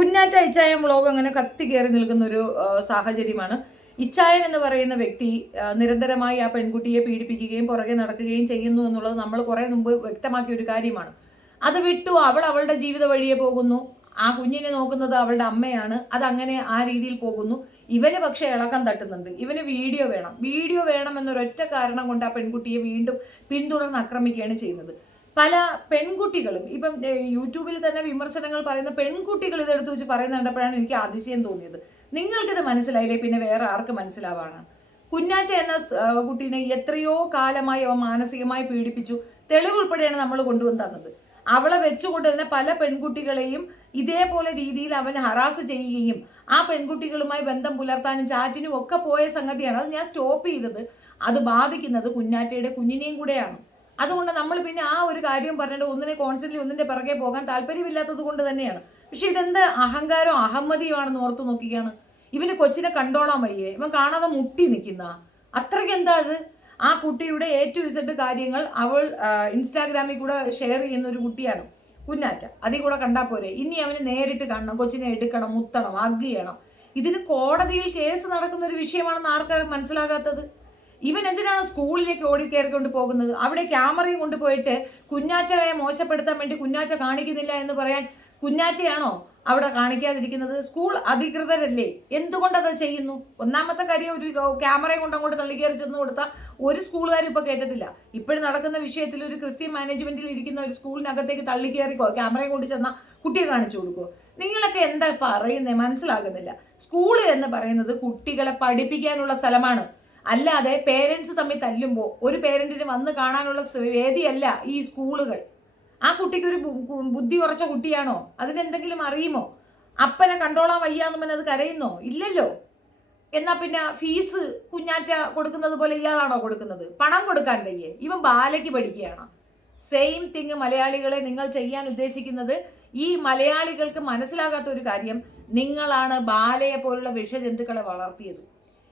കുഞ്ഞാറ്റ ഇച്ചായൻ വ്ളോഗ് അങ്ങനെ കത്തി കയറി നിൽക്കുന്ന ഒരു സാഹചര്യമാണ്. ഇച്ചായൻ എന്ന് പറയുന്ന വ്യക്തി നിരന്തരമായി ആ പെൺകുട്ടിയെ പീഡിപ്പിക്കുകയും പുറകെ നടക്കുകയും ചെയ്യുന്നു എന്നുള്ളത് നമ്മൾ കുറെ മുമ്പ് വ്യക്തമാക്കിയ ഒരു കാര്യമാണ്. അത് വിട്ടു അവൾ അവളുടെ ജീവിത വഴിയെ പോകുന്നു. ആ കുഞ്ഞിനെ നോക്കുന്നത് അവളുടെ അമ്മയാണ്. അതങ്ങനെ ആ രീതിയിൽ പോകുന്നു. ഇവന് പക്ഷെ ഇളക്കം തട്ടുന്നുണ്ട്. ഇവന് വീഡിയോ വേണം എന്നൊരൊറ്റ കാരണം കൊണ്ട് ആ പെൺകുട്ടിയെ വീണ്ടും പിന്തുടർന്ന് ആക്രമിക്കുകയാണ് ചെയ്യുന്നത്. പല പെൺകുട്ടികളും ഇപ്പം യൂട്യൂബിൽ തന്നെ വിമർശനങ്ങൾ പറയുന്ന പെൺകുട്ടികൾ ഇതെടുത്ത് വെച്ച് പറയുന്ന കണ്ടപ്പോഴാണ് എനിക്ക് അതിശയം തോന്നിയത്. നിങ്ങൾക്കിത് മനസ്സിലായില്ലേ, പിന്നെ വേറെ ആർക്ക് മനസ്സിലാവാണ്? കുഞ്ഞാറ്റ എന്ന കുട്ടീനെ എത്രയോ കാലമായി അവൻ മാനസികമായി പീഡിപ്പിച്ചു. തെളിവ് ഉൾപ്പെടെയാണ് നമ്മൾ കൊണ്ടുവന്ന് തന്നത്. അവളെ വെച്ചുകൊണ്ട് തന്നെ പല പെൺകുട്ടികളെയും ഇതേപോലെ രീതിയിൽ അവൻ ഹറാസ് ചെയ്യുകയും ആ പെൺകുട്ടികളുമായി ബന്ധം പുലർത്താനും ചാറ്റിനും ഒക്കെ പോയ സംഗതിയാണ്. അത് ഞാൻ സ്റ്റോപ്പ് ചെയ്തത്. അത് ബാധിക്കുന്നത് കുഞ്ഞാറ്റയുടെ കുഞ്ഞിനെയും കൂടെയാണ്. അതുകൊണ്ട് നമ്മൾ പിന്നെ ആ ഒരു കാര്യം പറഞ്ഞിട്ട് ഒന്നിനെ കോൺസ്റ്റന്റ്ലി ഒന്നിന്റെ പിറകെ പോകാൻ താല്പര്യമില്ലാത്തത് കൊണ്ട് തന്നെയാണ്. പക്ഷെ ഇതെന്ത് അഹങ്കാരവും അഹമ്മതിയുമാണെന്ന് ഓർത്ത് നോക്കിയാണ്. ഇവന് കൊച്ചിനെ കണ്ടോളാൻ വയ്യേ? ഇവൻ കാണാതെ മുട്ടി നിൽക്കുന്ന അത്രയ്ക്ക് എന്താ അത്? ആ കുട്ടിയുടെ A to Z കാര്യങ്ങൾ അവൾ ഇൻസ്റ്റാഗ്രാമിൽ കൂടെ ഷെയർ ചെയ്യുന്ന ഒരു കുട്ടിയാണ് കുഞ്ഞാറ്റ. അതിൽ കൂടെ കണ്ടാൽ പോരെ? ഇനി അവന് നേരിട്ട് കാണണം, കൊച്ചിനെ എടുക്കണം, മുത്തണം, ഹഗ് ചെയ്യണം. ഇതിന് കോടതിയിൽ കേസ് നടക്കുന്ന ഒരു വിഷയമാണെന്ന് ആർക്കാരും മനസ്സിലാകാത്തത്? ഇവൻ എന്തിനാണ് സ്കൂളിലേക്ക് ഓടിക്കയറിക്കൊണ്ട് പോകുന്നത്? അവിടെ ക്യാമറയും കൊണ്ടുപോയിട്ട് കുഞ്ഞാറ്റയെ മോശപ്പെടുത്താൻ വേണ്ടി കുഞ്ഞാറ്റ കാണിക്കുന്നില്ല എന്ന് പറയാൻ കുഞ്ഞാറ്റയാണോ അവിടെ കാണിക്കാതിരിക്കുന്നത്? സ്കൂൾ അധികൃതരല്ലേ? എന്തുകൊണ്ടത് ചെയ്യുന്നു? ഒന്നാമത്തെ കാര്യം, ഒരു ക്യാമറയും കൊണ്ട് അങ്ങോട്ട് തള്ളിക്കയറി ചെന്ന് കൊടുത്താൽ ഒരു സ്കൂളുകാരും ഇപ്പൊ കേട്ടത്തില്ല. ഇപ്പോഴും നടക്കുന്ന വിഷയത്തിൽ ഒരു ക്രിസ്ത്യൻ മാനേജ്മെന്റിൽ ഇരിക്കുന്ന ഒരു സ്കൂളിനകത്തേക്ക് തള്ളിക്കയറിക്കോ ക്യാമറയും കൊണ്ട് ചെന്നാൽ കുട്ടിയെ കാണിച്ചു കൊടുക്കുമോ? നിങ്ങളൊക്കെ എന്താ പറയുന്നത്? മനസ്സിലാകുന്നില്ല. സ്കൂള് എന്ന് പറയുന്നത് കുട്ടികളെ പഠിപ്പിക്കാനുള്ള സ്ഥലമാണ്. അല്ലാതെ പേരൻസ് തമ്മിൽ തല്ലുമ്പോൾ ഒരു പേരന്റിന് വന്ന് കാണാനുള്ള വേദിയല്ല ഈ സ്കൂളുകൾ. ആ കുട്ടിക്ക് ഒരു ബുദ്ധി കുറച്ച കുട്ടിയാണോ? അതിനെന്തെങ്കിലും അറിയുമോ? അപ്പനെ കണ്ടോളാൻ വയ്യാന്ന് പറഞ്ഞത് കരയുന്നോ? ഇല്ലല്ലോ. എന്നാ പിന്നെ ഫീസ് കുഞ്ഞാറ്റ കൊടുക്കുന്നത് പോലെ ഇയാളാണോ കൊടുക്കുന്നത്? പണം കൊടുക്കാൻ വയ്യേ? ഇവൻ ബാലയ്ക്ക് പഠിക്കുകയാണ്. സെയിം തിങ് മലയാളികളെ നിങ്ങൾ ചെയ്യാൻ ഉദ്ദേശിക്കുന്നത്. ഈ മലയാളികൾക്ക് മനസ്സിലാകാത്ത ഒരു കാര്യം, നിങ്ങളാണ് ബാലയെ പോലുള്ള വിഷജന്തുക്കളെ വളർത്തിയത്.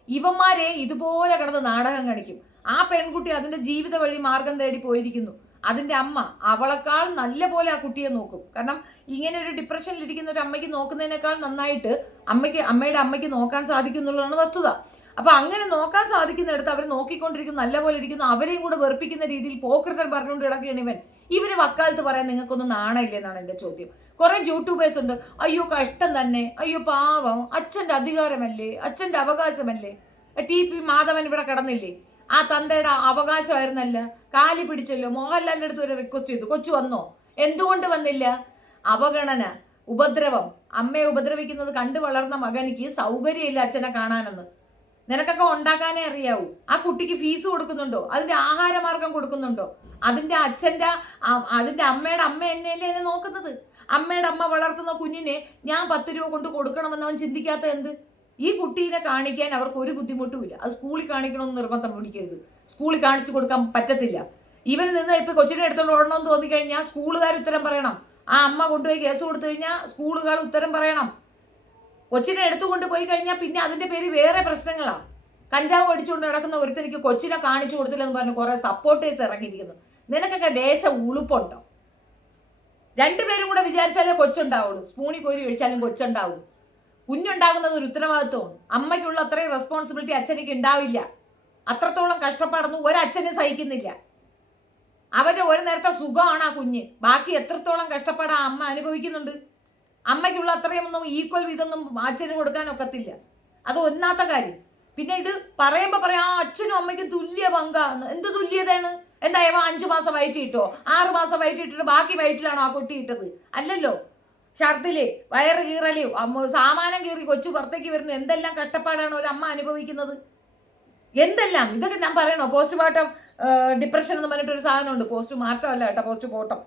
ഇവന്മാരെ ഇതുപോലെ കിടന്ന് നാടകം കാണിക്കും. ആ പെൺകുട്ടി അതിന്റെ ജീവിത വഴി മാർഗം തേടി പോയിരിക്കുന്നു. അതിന്റെ അമ്മ അവളെക്കാൾ നല്ല പോലെ ആ കുട്ടിയെ നോക്കും. കാരണം ഇങ്ങനെ ഒരു ഡിപ്രഷനിൽ ഇരിക്കുന്ന ഒരു അമ്മയ്ക്ക് നോക്കുന്നതിനേക്കാൾ നന്നായിട്ട് അമ്മയുടെ അമ്മയ്ക്ക് നോക്കാൻ സാധിക്കുന്നുള്ളതാണ് വസ്തുത. അപ്പൊ അങ്ങനെ നോക്കാൻ സാധിക്കുന്നിടത്ത് അവർ നോക്കിക്കൊണ്ടിരിക്കുന്നു, നല്ലപോലെ ഇരിക്കുന്നു. അവരെയും കൂടെ വെറുപ്പിക്കുന്ന രീതിയിൽ പോക്കൃതൻ പറഞ്ഞുകൊണ്ട് കിടക്കുകയാണ് ഇവന് വക്കാലത്ത് പറയാൻ നിങ്ങൾക്കൊന്നും നാണയില്ലെന്നാണ് എന്റെ ചോദ്യം. കുറെ യൂട്യൂബേഴ്സ് ഉണ്ട്, അയ്യോ കഷ്ടം തന്നെ, അയ്യോ പാവം, അച്ഛന്റെ അധികാരമല്ലേ, അച്ഛന്റെ അവകാശമല്ലേ. TP മാധവൻ ഇവിടെ കിടന്നില്ലേ? ആ തന്തയുടെ അവകാശമായിരുന്നല്ല, കാലി പിടിച്ചല്ലോ. മോഹൻലാലിന്റെ അടുത്ത് ഒരു റിക്വസ്റ്റ് ചെയ്തു, കൊച്ചു വന്നോ? എന്തുകൊണ്ട് വന്നില്ല? അവഗണന, ഉപദ്രവം. അമ്മയെ ഉപദ്രവിക്കുന്നത് കണ്ടു വളർന്ന മകനിക്ക് സൗകര്യമില്ല അച്ഛനെ കാണാനെന്ന്. നിനക്കൊക്കെ ഉണ്ടാക്കാനേ അറിയാവൂ. ആ കുട്ടിക്ക് ഫീസ് കൊടുക്കുന്നുണ്ടോ? അതിന്റെ ആഹാരമാർഗം കൊടുക്കുന്നുണ്ടോ? അതിന്റെ അമ്മയുടെ അമ്മ എന്നെയല്ലേ എന്നെ നോക്കുന്നത്? അമ്മയുടെ അമ്മ വളർത്തുന്ന കുഞ്ഞിനെ ഞാൻ 10 രൂപ കൊണ്ട് കൊടുക്കണമെന്ന് അവൻ ചിന്തിക്കാത്ത എന്ത്? ഈ കുട്ടീനെ കാണിക്കാൻ അവർക്ക് ഒരു ബുദ്ധിമുട്ടുമില്ല. അത് സ്കൂളിൽ കാണിക്കണമെന്ന് നിർബന്ധം പിടിക്കരുത്. സ്കൂളിൽ കാണിച്ചു കൊടുക്കാൻ പറ്റത്തില്ല. ഇവന് നിന്ന് ഇപ്പൊ കൊച്ചിനെ എടുത്തോണ്ട് ഓടണമെന്ന് തോന്നിക്കഴിഞ്ഞാൽ സ്കൂളുകാർ ഉത്തരം പറയണം. ആ അമ്മ കൊണ്ടുപോയി കേസ് കൊടുത്തു കഴിഞ്ഞാൽ സ്കൂളുകാർ ഉത്തരം പറയണം. കൊച്ചിനെ എടുത്തുകൊണ്ട് പോയി കഴിഞ്ഞാൽ പിന്നെ അതിന്റെ പേര് വേറെ പ്രശ്നങ്ങളാണ്. കഞ്ചാവ് അടിച്ചുകൊണ്ട് നടക്കുന്ന ഒരുത്തനിക്ക് കൊച്ചിനെ കാണിച്ചു കൊടുത്തില്ലെന്ന് പറഞ്ഞ് കുറെ സപ്പോർട്ടേഴ്സ് ഇറങ്ങിയിരിക്കുന്നു. നിനക്കൊക്കെ ദേശം ഉളുപ്പുണ്ടോ? രണ്ടുപേരും കൂടെ വിചാരിച്ചാലേ കൊച്ചുണ്ടാവുള്ളൂ. സ്പൂണി കോരി ഒഴിച്ചാലും കൊച്ചുണ്ടാവും. കുഞ്ഞുണ്ടാകുന്നത് ഒരു ഉത്തരവാദിത്വമാണ്. അമ്മയ്ക്കുള്ള അത്രയും റെസ്പോൺസിബിലിറ്റി അച്ഛനിക്ക് ഉണ്ടാവില്ല. അത്രത്തോളം കഷ്ടപ്പാടൊന്നും ഒരച്ഛനും സഹിക്കുന്നില്ല. അവരുടെ ഒരു നേരത്തെ സുഖമാണ് ആ കുഞ്ഞ്. ബാക്കി എത്രത്തോളം കഷ്ടപ്പാട് ആ അമ്മ അനുഭവിക്കുന്നുണ്ട്. അമ്മയ്ക്കുള്ള അത്രയും ഒന്നും ഈക്വൽ ഇതൊന്നും അച്ഛന് കൊടുക്കാനൊക്കത്തില്ല. അത് ഒന്നാമത്തെ കാര്യം. പിന്നെ ഇത് പറയുമ്പോൾ പറയാം, ആ അച്ഛനും അമ്മയ്ക്കും തുല്യ പങ്കാന്ന്. എന്ത് തുല്യതയാണ്? എന്താ 5 മാസം വയറ്റിട്ടോ, 6 മാസം വയറ്റിട്ടിട്ട് ബാക്കി വയറ്റിലാണോ ആ കുട്ടി ഇട്ടത്? അല്ലല്ലോ. ഛർദില്, വയറ് കീറല്, സാമാനം കീറി കൊച്ചു പുറത്തേക്ക് വരുന്നു. എന്തെല്ലാം കഷ്ടപ്പാടാണ് ഒരു അമ്മ അനുഭവിക്കുന്നത്. എന്തെല്ലാം ഇതൊക്കെ ഞാൻ പറയണോ? പോസ്റ്റ്മോർട്ടം ഡിപ്രഷൻ എന്ന് പറഞ്ഞിട്ടൊരു സാധനമുണ്ട്. പോസ്റ്റ് മാറ്റമല്ല കേട്ടോ, പോസ്റ്റ് മോർട്ടം.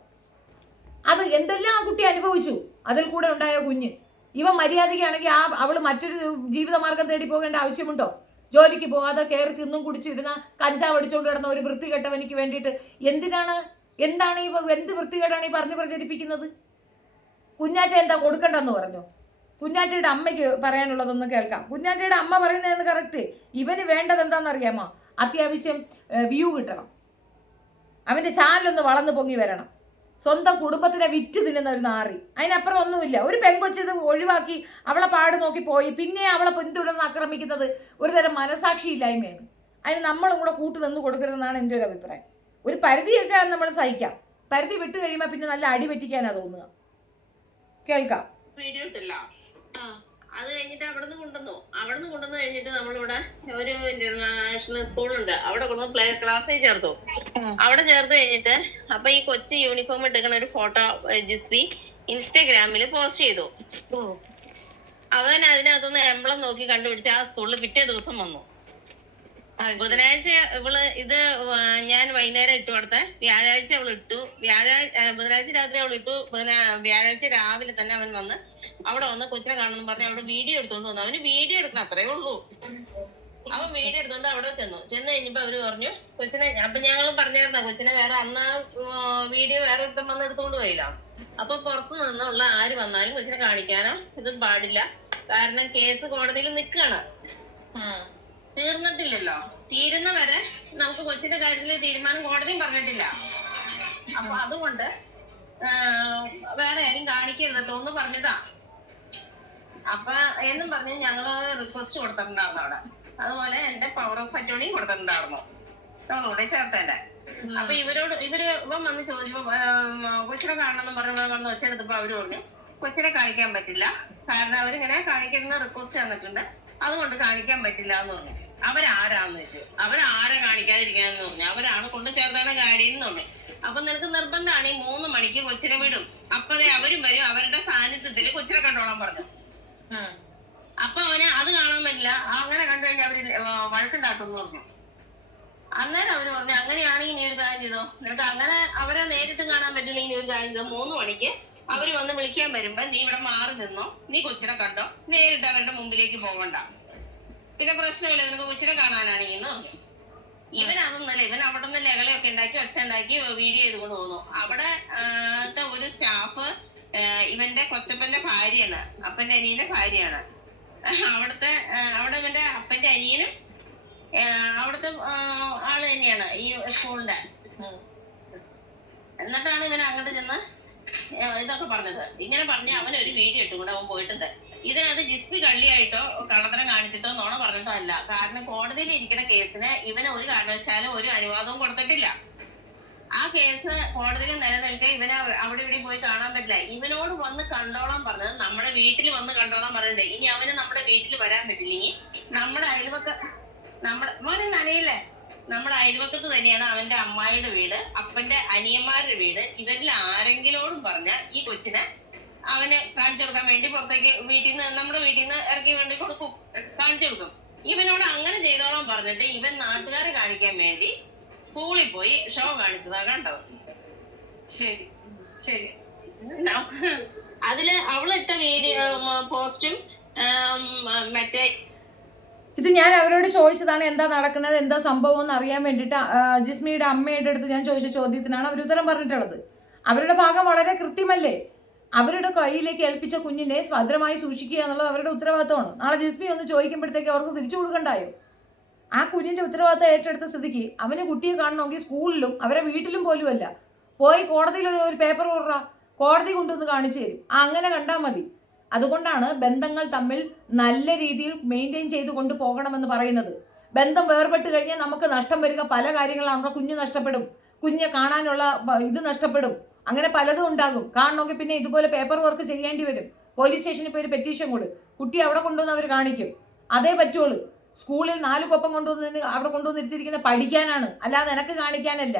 അത് എന്തെല്ലാം ആ കുട്ടി അനുഭവിച്ചു. അതിൽ കൂടെ ഉണ്ടായ കുഞ്ഞ്. ഇവൻ മര്യാദയ്ക്കാണെങ്കിൽ അവള് മറ്റൊരു ജീവിതമാർഗം തേടി പോകേണ്ട ആവശ്യമുണ്ടോ? ജോലിക്ക് പോകാതെ കയറി തിന്നും കുടിച്ചിരുന്ന കഞ്ചാവ് അടിച്ചുകൊണ്ട് കിടന്ന ഒരു വൃത്തികെട്ടവനിക്ക് വേണ്ടിയിട്ട് എന്താണ് എന്ത് വൃത്തികേടാണ് ഈ പറഞ്ഞു പ്രചരിപ്പിക്കുന്നത്? കുഞ്ഞാറ്റ എന്താ കൊടുക്കണ്ടെന്ന് പറഞ്ഞു? കുഞ്ഞാറ്റയുടെ അമ്മയ്ക്ക് പറയാനുള്ളതൊന്നും കേൾക്കാം. കുഞ്ഞാറ്റയുടെ അമ്മ പറയുന്നതാണ് കറക്റ്റ്. ഇവന് വേണ്ടത് എന്താണെന്നറിയാമോ? അത്യാവശ്യം വ്യൂ കിട്ടണം. അവന്റെ ചാനലൊന്ന് വളർന്നു പൊങ്ങി വരണം. സ്വന്തം കുടുംബത്തിനെ വിറ്റ് തിന്നുന്ന ഒരു നാറി. അതിനപ്പുറം ഒന്നുമില്ല. ഒരു പെൺകൊച്ചത് ഒഴിവാക്കി അവളെ പാട് നോക്കി പോയി പിന്നെ അവളെ പിന്തുടർന്ന് ആക്രമിക്കുന്നത് ഒരു തരം മനസാക്ഷിയില്ലായ്മയാണ്. അതിന് നമ്മളും കൂടെ കൂട്ട് നിന്ന് കൊടുക്കരുതെന്നാണ് എൻ്റെ ഒരു അഭിപ്രായം. ഒരു പരിധിയൊക്കെ നമ്മൾ സഹിക്കാം, പരിധി വിട്ട് കഴിയുമ്പോൾ പിന്നെ നല്ല അടി പറ്റിക്കാനാ തോന്നുക. കേൾക്കാം. അത് കഴിഞ്ഞിട്ട് അവിടുന്ന് കൊണ്ടുവന്ന് കഴിഞ്ഞിട്ട് നമ്മളിവിടെ ഒരു ഇന്റർനാഷണൽ സ്കൂളുണ്ട്, അവിടെ കൊണ്ടുവന്ന് പ്ലേ ക്ലാസ്സിൽ ചേർത്തു. അവിടെ ചേർത്ത് കഴിഞ്ഞിട്ട് അപ്പൊ ഈ കൊച്ചു യൂണിഫോം ഇട്ടിരിക്കുന്ന ഒരു ഫോട്ടോ ജിസ്ബി ഇൻസ്റ്റാഗ്രാമിൽ പോസ്റ്റ് ചെയ്തു. അവൻ അതിനകത്തുനിന്ന് എംബ്ലം നോക്കി കണ്ടുപിടിച്ച് ആ സ്കൂളിൽ പിറ്റേ ദിവസം വന്നു. ബുധനാഴ്ച ഇത് ഞാൻ വൈകുന്നേരം ഇട്ടു കൊടുത്ത, വ്യാഴാഴ്ച അവൾ ഇട്ടു, ബുധനാഴ്ച രാത്രി അവൾ ഇട്ടു, വ്യാഴാഴ്ച രാവിലെ തന്നെ അവൻ വന്ന് അവിടെ വന്ന് കൊച്ചിനെ കാണണം പറഞ്ഞ് അവിടെ വീഡിയോ എടുത്തോണ്ട് വന്നു. അവന് വീഡിയോ എടുക്കണം, അത്രേ ഉള്ളൂ. അവൻ വീഡിയോ എടുത്തോണ്ട് അവിടെ ചെന്ന് കഴിഞ്ഞപ്പോ അവര് പറഞ്ഞു കൊച്ചിനെ, അപ്പൊ ഞങ്ങളും പറഞ്ഞായിരുന്ന കൊച്ചിനെ വേറെ അന്ന് വീഡിയോ വേറെ ഒരുത്തം വന്ന് എടുത്തോണ്ട് പോയില്ല. അപ്പൊ പുറത്തു നിന്നുള്ള ആര് വന്നാലും കൊച്ചിനെ കാണിക്കാനോ ഇത് പാടില്ല, കാരണം കേസ് കോടതിയിൽ നിൽക്കുകയാണ്, തീർന്നിട്ടില്ലല്ലോ. തീരുന്ന വരെ നമുക്ക് കൊച്ചിന്റെ കാര്യത്തില് തീരുമാനം കോടതിയും പറഞ്ഞിട്ടില്ല. അപ്പൊ അതുകൊണ്ട് വേറെ ആരും കാണിക്കരുതട്ടോ എന്ന് പറഞ്ഞതാ. അപ്പൊ എന്നും പറഞ്ഞ് ഞങ്ങള് റിക്വസ്റ്റ് കൊടുത്തിട്ടുണ്ടായിരുന്നു അവിടെ. അതുപോലെ എന്റെ പവർ ഓഫ് അറ്റോർണി കൊടുത്തിട്ടുണ്ടായിരുന്നു നമ്മളൂടെ ചേർത്തേന്റെ. അപ്പൊ ഇവൻ വന്ന് ചോദിച്ചപ്പോ കൊച്ചിനെ കാണണമെന്ന് പറഞ്ഞു വെച്ചെടുത്തപ്പോ അവര് പറഞ്ഞു കൊച്ചിനെ കാണിക്കാൻ പറ്റില്ല, കാരണം അവരിങ്ങനെ കാണിക്കുന്ന റിക്വസ്റ്റ് തന്നിട്ടുണ്ട്, അതുകൊണ്ട് കാണിക്കാൻ പറ്റില്ല എന്ന് പറഞ്ഞു. അവരാരാന്ന് ചോദിച്ചു. അവരാരെ കാണിക്കാതിരിക്കാന്ന് പറഞ്ഞു. അവരാണ് കൊണ്ട് ചേർത്താണ് കാര്യം എന്ന് പറഞ്ഞു. അപ്പൊ നിനക്ക് നിർബന്ധമാണ് ഈ 3 മണിക്ക് കൊച്ചിനെ വിടും, അപ്പതേ അവരും വരും, അവരുടെ സാന്നിധ്യത്തില് കൊച്ചിനെ കണ്ടോളാൻ പറഞ്ഞു. അപ്പൊ അവന് അത് കാണാൻ പറ്റില്ല, അങ്ങനെ കണ്ടു കഴിഞ്ഞാൽ അവര് വഴക്കുണ്ടാക്കും പറഞ്ഞു. അന്നേരം അവര് പറഞ്ഞു അങ്ങനെയാണെങ്കിൽ നീ ഒരു കാര്യം ചെയ്തോ, നിനക്ക് അങ്ങനെ അവരെ നേരിട്ട് കാണാൻ പറ്റില്ല, നീ ഒരു കാര്യം ചെയ്തോ, 3 മണിക്ക് അവര് വന്ന് വിളിക്കാൻ വരുമ്പോ നീ ഇവിടെ മാറി നിന്നോ, നീ കൊച്ചിനെ കണ്ടോ, നേരിട്ട് അവരുടെ മുമ്പിലേക്ക് പോകണ്ട, പിന്നെ പ്രശ്നമില്ല, നിനക്ക് കൊച്ചിനെ കാണാനാണെന്ന് പറഞ്ഞു. ഇവനതൊന്നല്ല, ഇവൻ അവിടെ നിന്ന് ലഹളയൊക്കെ ഉണ്ടാക്കി ഒച്ച ഉണ്ടാക്കി വീഡിയോ ചെയ്തുകൊണ്ട് പോകുന്നു. അവിടെ ഒരു സ്റ്റാഫ് ഇവന്റെ കൊച്ചപ്പന്റെ ഭാര്യയാണ്, അപ്പന്റെ അനിയന്റെ ഭാര്യയാണ്. അവിടെ ഇവന്റെ അപ്പന്റെ അനിയനും അവിടുത്തെ ആള് തന്നെയാണ് ഈ സ്കൂളിന്റെ. എന്നിട്ടാണ് ഇവൻ അങ്ങോട്ട് ചെന്ന് ഇതൊക്കെ പറഞ്ഞത്. ഇങ്ങനെ പറഞ്ഞ് അവൻ ഒരു വീഡിയോ ഇട്ടും കൂടെ അവൻ പോയിട്ടുണ്ട്. ഇതിനകത്ത് ജിസ്ബി കള്ളിയായിട്ടോ കള്ളത്തരം കാണിച്ചിട്ടോ നോണ പറഞ്ഞിട്ടോ അല്ല, കാരണം കോടതിയിൽ ഇരിക്കുന്ന കേസിന് ഇവന് ഒരു കാരണവശാലും ഒരു അനുവാദവും കൊടുത്തിട്ടില്ല. ആ കേസ് കോടതിയിൽ നിലനിൽക്കെ ഇവനെ അവിടെ ഇവിടെ പോയി കാണാൻ പറ്റില്ല. ഇവനോട് വന്ന് കണ്ടോളാൻ പറഞ്ഞത് നമ്മുടെ വീട്ടിൽ വന്ന് കണ്ടോളാൻ പറഞ്ഞിട്ടുണ്ട്. ഇനി അവന് നമ്മുടെ വീട്ടിൽ വരാൻ പറ്റില്ലെങ്കിൽ നമ്മുടെ മോനെ നനയില്ലേ, നമ്മുടെ അയൽവക്കത്ത് തന്നെയാണ് അവന്റെ അമ്മായിയുടെ വീട്, അപ്പന്റെ അനിയന്മാരുടെ വീട്. ഇവരിൽ ആരെങ്കിലോടും പറഞ്ഞാൽ ഈ കൊച്ചിനെ അവന് കാണിച്ചു കൊടുക്കാൻ വേണ്ടി പുറത്തേക്ക് നമ്മുടെ വീട്ടിൽ നിന്ന് ഇറക്കി വേണ്ടി കാണിച്ചു കൊടുക്കും. ഇവനോട് അങ്ങനെ ചെയ്തോളാൻ പറഞ്ഞിട്ട് ഇവൻ നാട്ടുകാരെ കാണിക്കാൻ വേണ്ടി സ്കൂളിൽ പോയി ഷോ കാണിച്ചതാ കണ്ടത്. ശരി ശരി. അതില് അവളിട്ട വീഡിയോ പോസ്റ്റും മറ്റേ ഇത് ഞാൻ അവരോട് ചോദിച്ചതാണ് എന്താ നടക്കുന്നത്, എന്താ സംഭവം എന്ന് അറിയാൻ വേണ്ടിയിട്ട്. ജിസ്മിയുടെ അമ്മയുടെ അടുത്ത് ഞാൻ ചോദിച്ച ചോദ്യത്തിനാണ് അവർ ഉത്തരം പറഞ്ഞിട്ടുള്ളത്. അവരുടെ ഭാഗം വളരെ കൃത്യമല്ലേ. അവരുടെ കയ്യിലേക്ക് ഏൽപ്പിച്ച കുഞ്ഞിനെ ഭദ്രമായി സൂക്ഷിക്കുക എന്നുള്ളത് അവരുടെ ഉത്തരവാദിത്തമാണ്. നാളെ ജിസ്മി ഒന്ന് ചോദിക്കുമ്പോഴത്തേക്ക് അവർക്ക് തിരിച്ചു കൊടുക്കണ്ടായോ? ആ കുഞ്ഞിന്റെ ഉത്തരവാദിത്തം ഏറ്റെടുത്ത സ്ഥിതിക്ക് അവന് കുട്ടിയെ കാണണമെങ്കിൽ സ്കൂളിലും അവരെ വീട്ടിലും പോലുമല്ല, പോയി കോടതിയിൽ ഒരു പേപ്പർ കൊടുറാ, കോടതി കൊണ്ടുവന്ന് കാണിച്ചു തരും. അങ്ങനെ കണ്ടാൽ മതി. അതുകൊണ്ടാണ് ബന്ധങ്ങൾ തമ്മിൽ നല്ല രീതിയിൽ മെയിൻറ്റെയിൻ ചെയ്ത് കൊണ്ടുപോകണമെന്ന് പറയുന്നത്. ബന്ധം വേർപെട്ട് കഴിഞ്ഞാൽ നമുക്ക് നഷ്ടം വരിക പല കാര്യങ്ങളാണ്. നമ്മുടെ കുഞ്ഞ് നഷ്ടപ്പെടും, കുഞ്ഞെ കാണാനുള്ള ഇത് നഷ്ടപ്പെടും, അങ്ങനെ പലതും ഉണ്ടാകും. കാണണമെങ്കിൽ പിന്നെ ഇതുപോലെ പേപ്പർ വർക്ക് ചെയ്യേണ്ടി വരും. പോലീസ് സ്റ്റേഷനിൽ പോയി ഒരു പെറ്റീഷൻ കൊടു, കുട്ടി അവിടെ കൊണ്ടുവന്ന് അവർ കാണിക്കും, അതേ പറ്റുള്ളൂ. സ്കൂളിൽ 4 കൊപ്പം കൊണ്ടുവന്ന് അവിടെ കൊണ്ടുവന്ന് ഇരുത്തിയിരിക്കുന്ന പഠിക്കാനാണ്, അല്ലാതെ എനക്ക് കാണിക്കാനല്ല.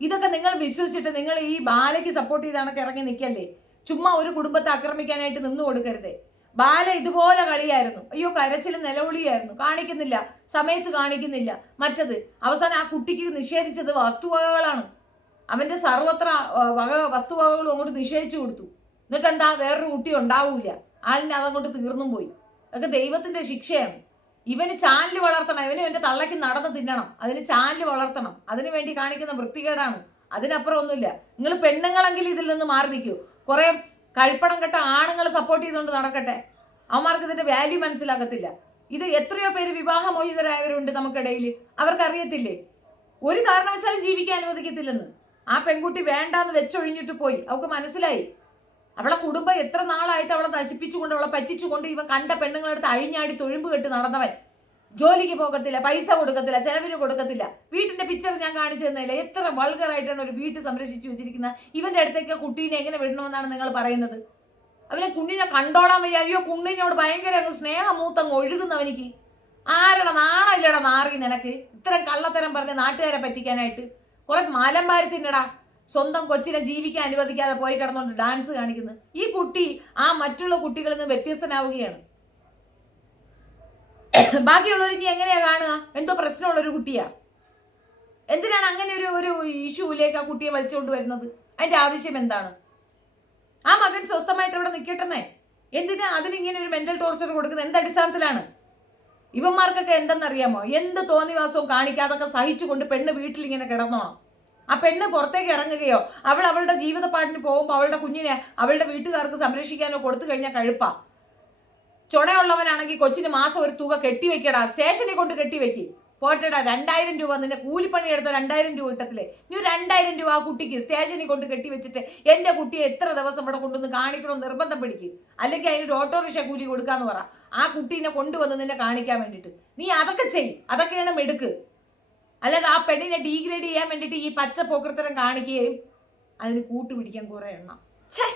ഇതൊക്കെ നിങ്ങൾ വിശ്വസിച്ചിട്ട് നിങ്ങൾ ഈ ബാലയ്ക്ക് സപ്പോർട്ട് ചെയ്ത് കണക്ക് ഇറങ്ങി നിൽക്കല്ലേ. ചുമ്മാ ഒരു കുടുംബത്തെ ആക്രമിക്കാനായിട്ട് നിന്നു കൊടുക്കരുതേ. ബാല ഇതുപോലെ കളിയായിരുന്നു, അയ്യോ കരച്ചിലും നിലവിളിയായിരുന്നു, കാണിക്കുന്നില്ല, സമയത്ത് കാണിക്കുന്നില്ല. മറ്റത് അവസാനം ആ കുട്ടിക്ക് നിഷേധിച്ചത് വസ്തുവകകളാണ്. അവന്റെ സർവത്ര വസ്തുവകകളും അങ്ങോട്ട് നിഷേധിച്ചു കൊടുത്തു. എന്നിട്ട് എന്താ, വേറൊരു കുട്ടി ഉണ്ടാവൂല, ആളിനെ അതങ്ങോട്ട് തീർന്നും പോയി. അതൊക്കെ ദൈവത്തിന്റെ ശിക്ഷയാണ്. ഇവന് ചാനൽ വളർത്തണം, ഇവന് എന്റെ തള്ളയ്ക്ക് നടന്ന് തിന്നണം, അതിന് ചാനൽ വളർത്തണം. അതിനു വേണ്ടി കാണിക്കുന്ന വൃത്തികേടാണ്, അതിനപ്പുറം ഒന്നുമില്ല. നിങ്ങൾ പെണ്ണുങ്ങളെങ്കിലും ഇതിൽ നിന്ന് മാറി നിൽക്കൂ. കുറെ കഴിപ്പണം കെട്ട ആണുങ്ങൾ സപ്പോർട്ട് ചെയ്തുകൊണ്ട് നടക്കട്ടെ, അവന്മാർക്ക് ഇതിന്റെ വാല്യൂ മനസ്സിലാകത്തില്ല. ഇത് എത്രയോ പേര് വിവാഹമോചിതരായവരുണ്ട് നമുക്കിടയിൽ, അവർക്കറിയത്തില്ലേ ഒരു കാരണവശാലും ജീവിക്കാൻ അനുവദിക്കത്തില്ലെന്ന്. ആ പെൺകുട്ടി വേണ്ടാന്ന് വെച്ചൊഴിഞ്ഞിട്ട് പോയി. അവൾക്ക് മനസ്സിലായി അവളെ കുടുംബം എത്ര നാളായിട്ട് അവളെ നശിപ്പിച്ചുകൊണ്ട് അവളെ പറ്റിച്ചുകൊണ്ട് ഇവൻ കണ്ട പെണ്ണുങ്ങളെടുത്ത് അഴിഞ്ഞാടി തൊഴുമ്പ് കെട്ട് നടന്നവൻ. ജോലിക്ക് പോകത്തില്ല, പൈസ കൊടുക്കത്തില്ല, ചെലവിന് കൊടുക്കത്തില്ല. വീട്ടിന്റെ പിക്ചർ ഞാൻ കാണിച്ചു തന്നില്ല. എത്ര വൾഗറായിട്ടാണ് ഒരു വീട് സംരക്ഷിച്ചു വെച്ചിരിക്കുന്ന. ഇവന്റെ അടുത്തേക്ക് കുട്ടീനെ എങ്ങനെ വിടണമെന്നാണ് നിങ്ങൾ പറയുന്നത്? അവനെ കുഞ്ഞിനെ കണ്ടോളാൻ വയ്യ. അയ്യോ, കുഞ്ഞിനോട് ഭയങ്കര അങ്ങ് സ്നേഹമൂത്തങ്ങ് ഒഴുകുന്നവനിക്ക്. ആരുടെ നാണമില്ലടാ നാറി നിനക്ക് ഇത്തരം കള്ളത്തരം പറഞ്ഞ് നാട്ടുകാരെ പറ്റിക്കാനായിട്ട്? കുറെ മലമ്പാരി തിന്നടാ. സ്വന്തം കൊച്ചിനെ ജീവിക്കാൻ അനുവദിക്കാതെ പോയി കിടന്നുകൊണ്ട് ഡാൻസ് കാണിക്കുന്നത്. ഈ കുട്ടി ആ മറ്റുള്ള കുട്ടികളിൽ നിന്ന് വ്യത്യസ്തനാവുകയാണ്. ബാക്കിയുള്ളവർ ഇനി എങ്ങനെയാ കാണുക? എന്തോ പ്രശ്നമുള്ളൊരു കുട്ടിയാ. എന്തിനാണ് അങ്ങനെ ഒരു ഇഷ്യൂയിലേക്ക് ആ കുട്ടിയെ വലിച്ചുകൊണ്ട് വരുന്നത്? അതിന്റെ ആവശ്യം എന്താണ്? ആ മകൻ സ്വസ്ഥമായിട്ട് ഇവിടെ നിൽക്കട്ടെന്നേ. എന്തിനാ അതിനിങ്ങനെ ഒരു മെന്റൽ ടോർച്ചർ കൊടുക്കുന്നത്? എന്ത് അടിസ്ഥാനത്തിലാണ്? ഇവന്മാർക്കൊക്കെ എന്തെന്നറിയാമോ? എന്ത് തോന്നിവാസവും കാണിക്കാതൊക്കെ സഹിച്ചുകൊണ്ട് പെണ്ണ് വീട്ടിലിങ്ങനെ കിടന്നോണം. ആ പെണ്ണ് പുറത്തേക്ക് ഇറങ്ങുകയോ അവളുടെ ജീവിതപ്പാടിന് പോകുമ്പോൾ അവളുടെ കുഞ്ഞിനെ അവളുടെ വീട്ടുകാർക്ക് സംരക്ഷിക്കാനോ കൊടുത്തു കഴിഞ്ഞാൽ കഴുപ്പാ. ചുണയുള്ളവനാണെങ്കിൽ കൊച്ചിന് മാസം ഒരു തുക കെട്ടിവെക്കടാ, സ്റ്റേഷനിൽ കൊണ്ട് കെട്ടിവെക്ക്. പോറ്റടാ, 2000 രൂപ നിന്നെ കൂലിപ്പണി എടുത്ത 2000 രൂപ കിട്ടത്തില്ലേ? നീ 2000 രൂപ ആ കുട്ടിക്ക് സ്റ്റേഷനിൽ കൊണ്ട് കെട്ടിവെച്ചിട്ട് എന്റെ കുട്ടിയെ എത്ര ദിവസം ഇവിടെ കൊണ്ടുവന്ന് കാണിക്കണമെന്ന് നിർബന്ധം പിടിക്കും. അല്ലെങ്കിൽ അതിനൊരു ഓട്ടോറിക്ഷ കൂലി കൊടുക്കാന്ന് പറ. ആ കുട്ടീനെ കൊണ്ടുവന്ന് നിന്നെ കാണിക്കാൻ വേണ്ടിയിട്ട് നീ അതൊക്കെ ചെയ്യും. അതൊക്കെയാണ് മെടുക്ക്. അല്ലാതെ ആ പെണ്ണിനെ ഡീഗ്രേഡ് ചെയ്യാൻ വേണ്ടിയിട്ട് ഈ പച്ച പോക്കൃത്തരം കാണിക്കുകയും അതിന് കൂട്ടുപിടിക്കാൻ കുറെ എണ്ണം. ഛേ.